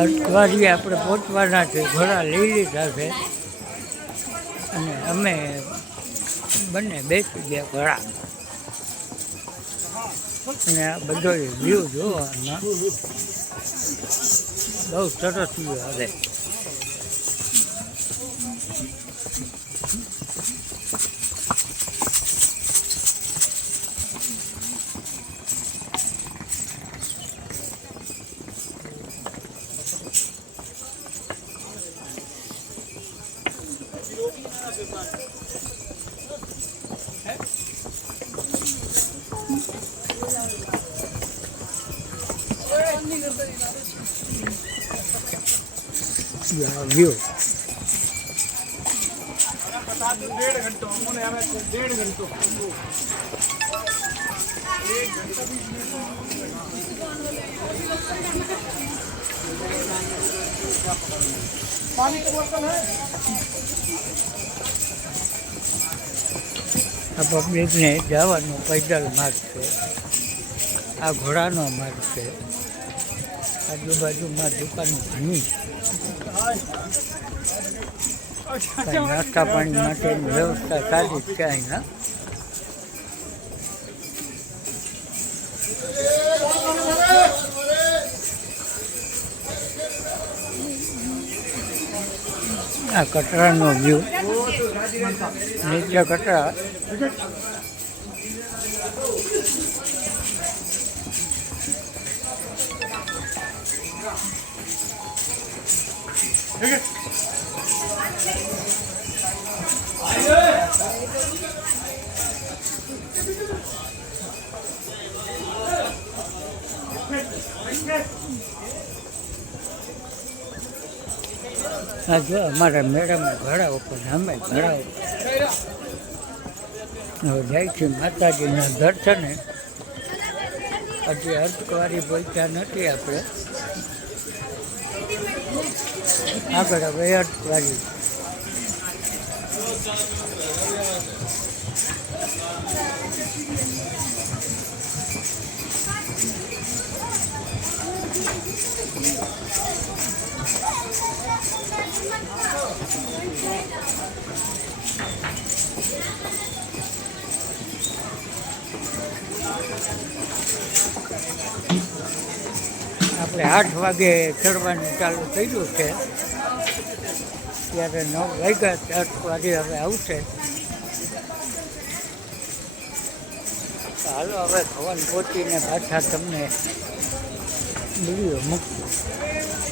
અઠવાડિયે આપણે પહોંચવાના છે, ઘોડા લઈ લીધા છે અને અમે બંને બેસી ગયા ઘોડા. અને આ બધો વ્યૂ જોવામાં બહુ સરસ વ્યૂ આવે. વ્યૂ આ પબ્લિકને જવાનો પૈદલ માર્ગ છે, આ ઘોડાનો માર્ગ છે, આજુબાજુમાં દુકાનો ઘણી, નાસ્તા પાણી માટેની વ્યવસ્થા સારી જ છે અહીંના. આ કટરાનો વ્યૂ, નીચે કટરા, આ જો અમારા મેડમ ઘોડા ઉપર, અમે ઘોડા ઉપર હવે જાય છે માતાજીના દર્શને. હજી અર્ધકવારી પહોંચ્યા નથી આપણે, આગળ હવે અર્ધકવારી. આપણે 8 વાગે ચડવાનું ચાલુ કર્યું છે, ત્યારે 9 વાગ્યા, અઠવાડિયે હવે આવશે. હાલો હવે ભવન પહોંચીને પાછા તમને વિડીયો મૂકશું.